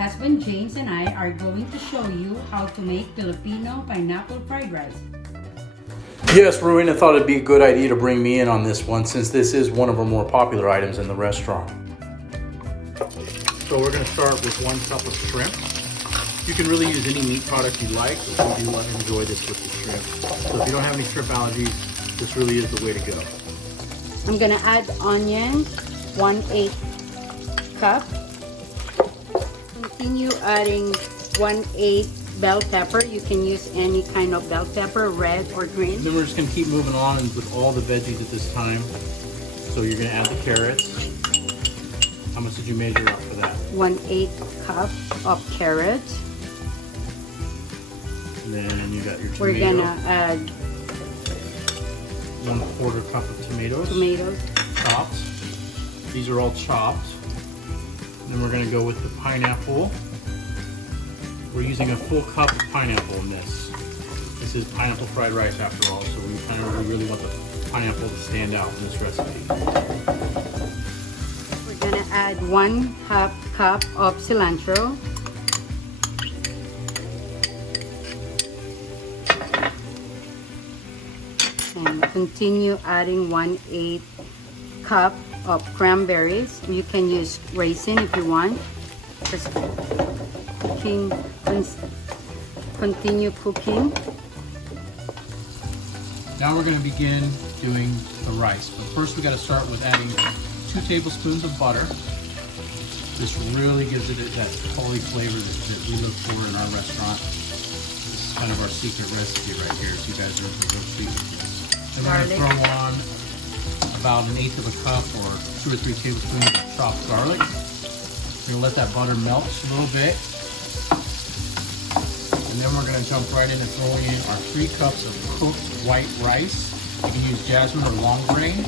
husband James and I are going to show you how to make Filipino pineapple fried rice. Yes, Rowena thought it'd be a good idea to bring me in on this one since this is one of our more popular items in the restaurant. So we're going to start with 1 cup of shrimp. You can really use any meat product you like, but we do enjoy this with the shrimp. So if you don't have any shrimp allergies, this really is the way to go. I'm going to add onions, 1/8 cup. Continue adding 1/8 bell pepper. You can use any kind of bell pepper, red or green. Then we're just going to keep moving on with all the veggies at this time. So you're going to add the carrots. How much did you measure up for that? 1/8 cup of carrots. And then you got your tomato. We're going to add 1/4 cup of tomatoes. Chopped. These are all chopped. And then we're going to go with the pineapple. We're using a full cup of pineapple in this. This is pineapple fried rice after all, so we really want the pineapple to stand out in this recipe. We're going to add 1/2 cup of cilantro. And continue adding 1/8 cup of cranberries. You can use raisin if you want. Just continue cooking. Now we're going to begin doing the rice. But first we got to start with adding 2 tablespoons of butter. This really gives it that holy flavor that we look for in our restaurant. This is kind of our secret recipe right here, so you guys are real sweet with this. Then we're going to throw on about 1/8 of a cup or 2 or 3 tablespoons of chopped garlic. We're going to let that butter melt just a little bit. And then we're going to jump right into throwing in our 3 cups of cooked white rice. You can use jasmine or long grain.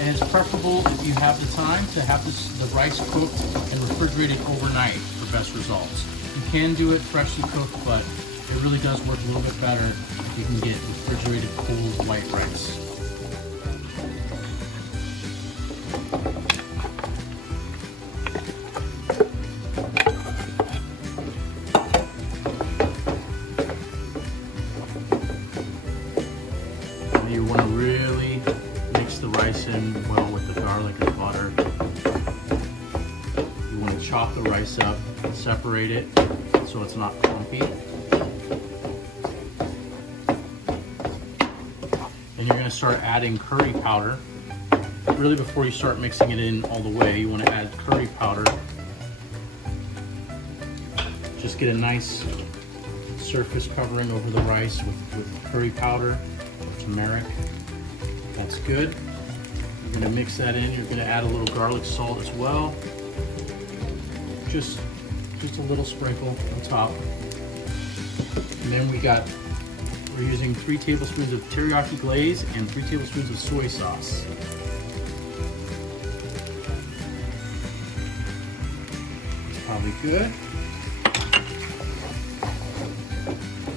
And it's preferable if you have the time to have the rice cooked and refrigerated overnight for best results. You can do it freshly cooked, but it really does work a little bit better if you can get refrigerated cold white rice. You want to really mix the rice in well with the garlic and butter. You want to chop the rice up and separate it so it's not clumpy. Then you're going to start adding curry powder. Really, before you start mixing it in all the way, you want to add curry powder. Just get a nice surface covering over the rice with curry powder. Turmeric. That's good. You're going to mix that in. You're going to add a little garlic salt as well. Just a little sprinkle on top. And then we're using 3 tablespoons of teriyaki glaze and 3 tablespoons of soy sauce. It's probably good.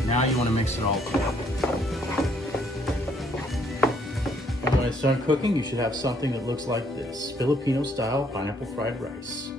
Now you want to mix it all together. When it's done cooking, you should have something that looks like this: Filipino style pineapple fried rice.